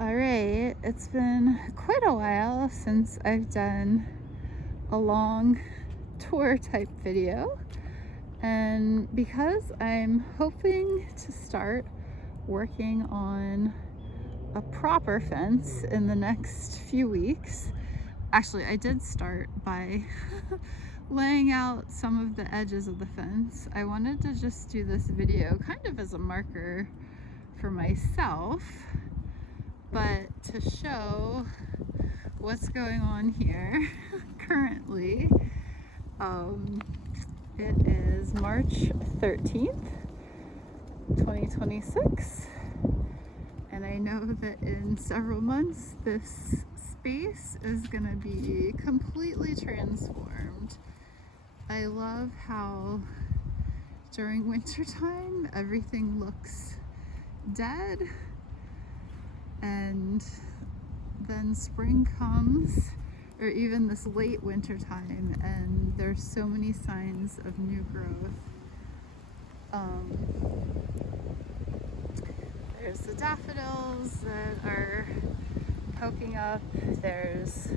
Alright, it's been quite a while since I've done a long tour type video, and because I'm hoping to start working on a proper fence in the next few weeks. Actually, I did start by laying out some of the edges of the fence. I wanted to just do this video kind of as a marker for myself, but to show what's going on here currently. It is March 13th, 2026, and I know that in several months this space is gonna be completely transformed. I love how during wintertime everything looks dead, and then spring comes, or even this late winter time, and there's so many signs of new growth. There's the daffodils that are poking up, there's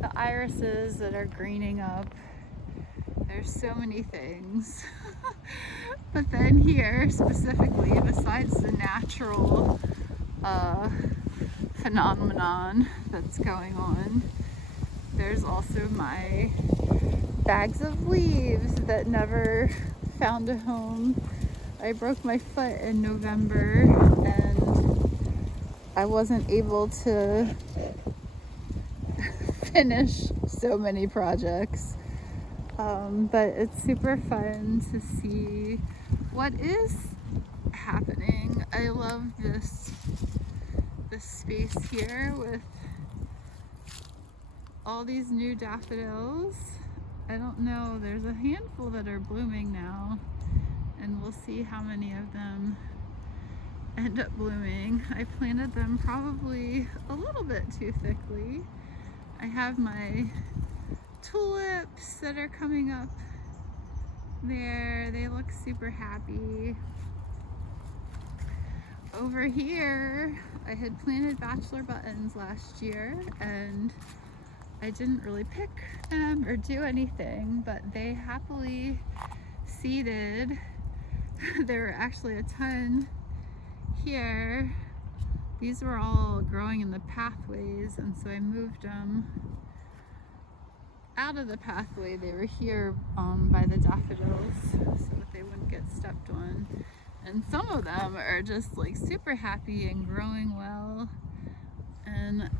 the irises that are greening up, there's so many things. But then here specifically, besides the natural phenomenon that's going on, there's also my bags of leaves that never found a home. I broke my foot in November and I wasn't able to finish so many projects, but it's super fun to see what is happening. I love this space here with all these new daffodils. I don't know, there's a handful that are blooming now, and we'll see how many of them end up blooming. I planted them probably a little bit too thickly. I have my tulips that are coming up there. They look super happy. Over here, I had planted bachelor buttons last year and I didn't really pick them or do anything, but they happily seeded. There were actually a ton here. These were all growing in the pathways, and so I moved them out of the pathway. They were here by the daffodils so that they wouldn't get stepped on. And some of them are just like super happy and growing well, and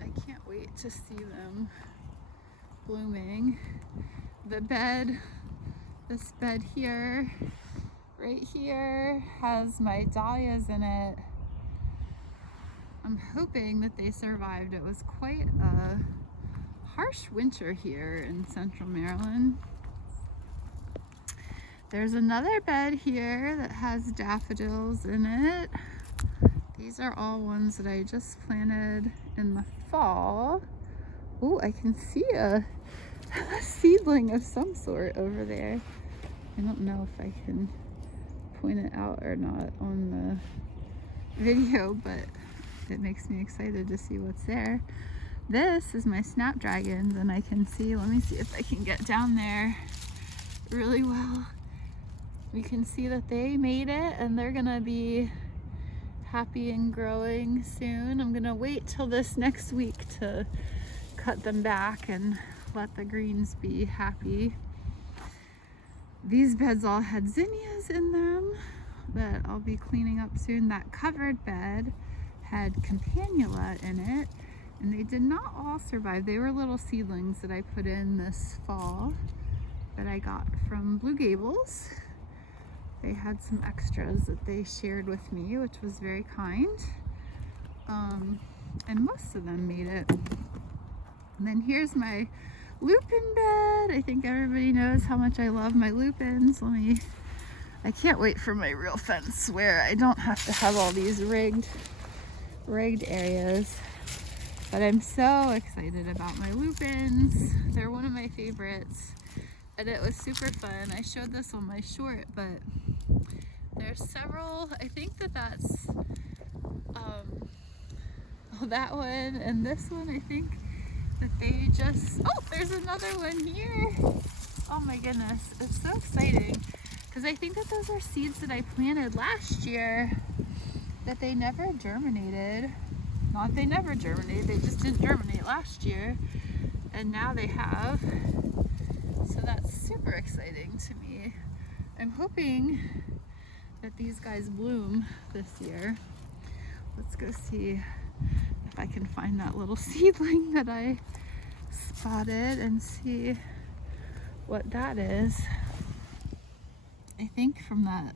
I can't wait to see them blooming. The bed, this bed here, right here, has my dahlias in it. I'm hoping that they survived. It was quite a harsh winter here in central Maryland. There's another bed here that has daffodils in it. These are all ones that I just planted in the fall. Oh, I can see a seedling of some sort over there. I don't know if I can point it out or not on the video, but it makes me excited to see what's there. This is my snapdragons, and I can see, let me see if I can get down there really well. We can see that they made it and they're gonna be happy and growing soon. I'm gonna wait till this next week to cut them back and let the greens be happy. These beds all had zinnias in them that I'll be cleaning up soon. That covered bed had campanula in it, and they did not all survive. They were little seedlings that I put in this fall that I got from Blue Gables. They had some extras that they shared with me, which was very kind. And most of them made it. And then here's my lupin bed. I think everybody knows how much I love my lupins. I can't wait for my real fence where I don't have to have all these rigged areas. But I'm so excited about my lupins. They're one of my favorites, and it was super fun. I showed this on my short, but there's several. I think that's that one and this one, I think that they just, oh, there's another one here. Oh my goodness, it's so exciting because I think that those are seeds that I planted last year that they never germinated. Not they never germinated, they just didn't germinate last year, and now they have. So that's super exciting to me. I'm hoping that these guys bloom this year. Let's go see if I can find that little seedling that I spotted and see what that is. I think from that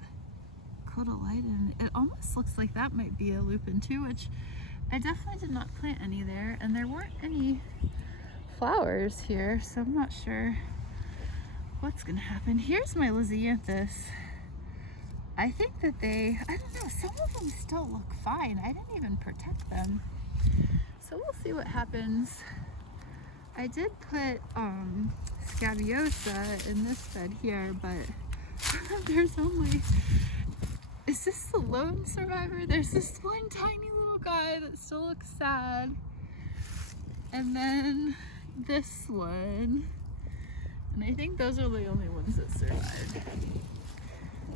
cotyledon, it almost looks like that might be a lupin too, which I definitely did not plant any there, and there weren't any flowers here, so I'm not sure what's gonna happen. Here's my Lisianthus. I think that I don't know, some of them still look fine. I didn't even protect them. So we'll see what happens. I did put Scabiosa in this bed here, but there's only, is this the lone survivor? There's this one tiny little guy that still looks sad. And then this one. And I think those are the only ones that survived.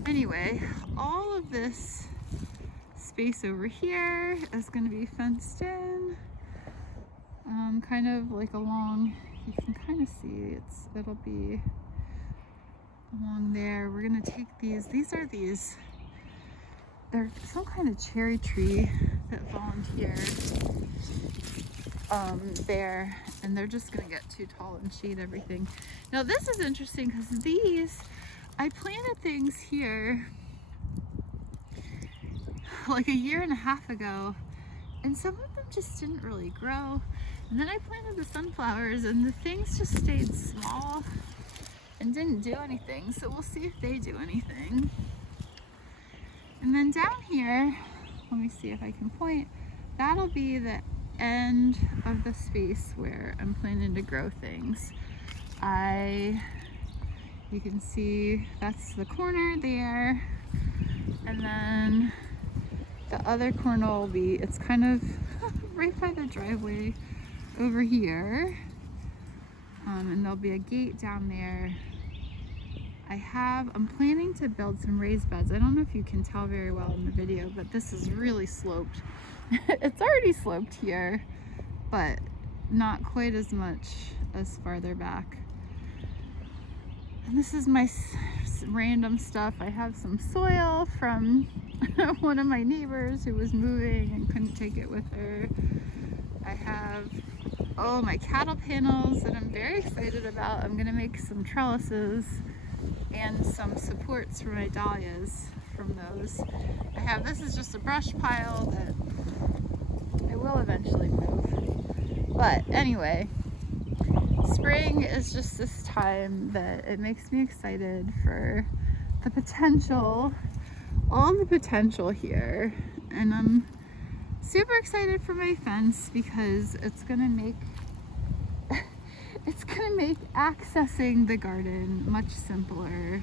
Anyway, all of this space over here is going to be fenced in. Kind of like along, you can kind of see it'll be along there. We're going to take these they're some kind of cherry tree that volunteered there, and they're just going to get too tall and shade everything. Now this is interesting because I planted things here like a year and a half ago, and some of them just didn't really grow. And then I planted the sunflowers and the things just stayed small and didn't do anything. So we'll see if they do anything. And then down here, let me see if I can point, that'll be the end of the space where I'm planning to grow things. You can see that's the corner there, and then the other corner will be, it's kind of right by the driveway over here, and there'll be a gate down there. I'm planning to build some raised beds. I don't know if you can tell very well in the video, but this is really sloped. It's already sloped here, but not quite as much as farther back. And this is my random stuff. I have some soil from one of my neighbors who was moving and couldn't take it with her. I have, my cattle panels that I'm very excited about. I'm gonna make some trellises and some supports for my dahlias from those. This is just a brush pile that I will eventually move. But anyway, spring is just this time that it makes me excited for the potential, all the potential here. And I'm super excited for my fence because it's gonna make accessing the garden much simpler.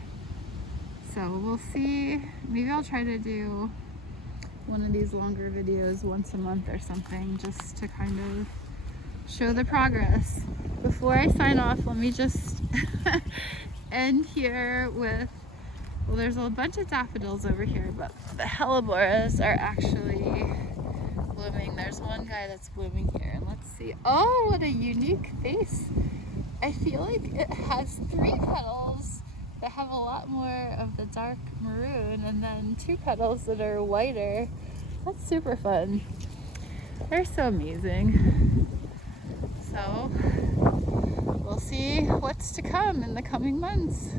So we'll see. Maybe I'll try to do one of these longer videos once a month or something, just to kind of show the progress. Before I sign off, let me just end here with, well, there's a bunch of daffodils over here, but the helleborus are actually blooming. There's one guy that's blooming here, and let's see. Oh, what a unique face. I feel like it has 3 petals that have a lot more of the dark maroon, and then 2 petals that are whiter. That's super fun. They're so amazing. So we'll see what's to come in the coming months.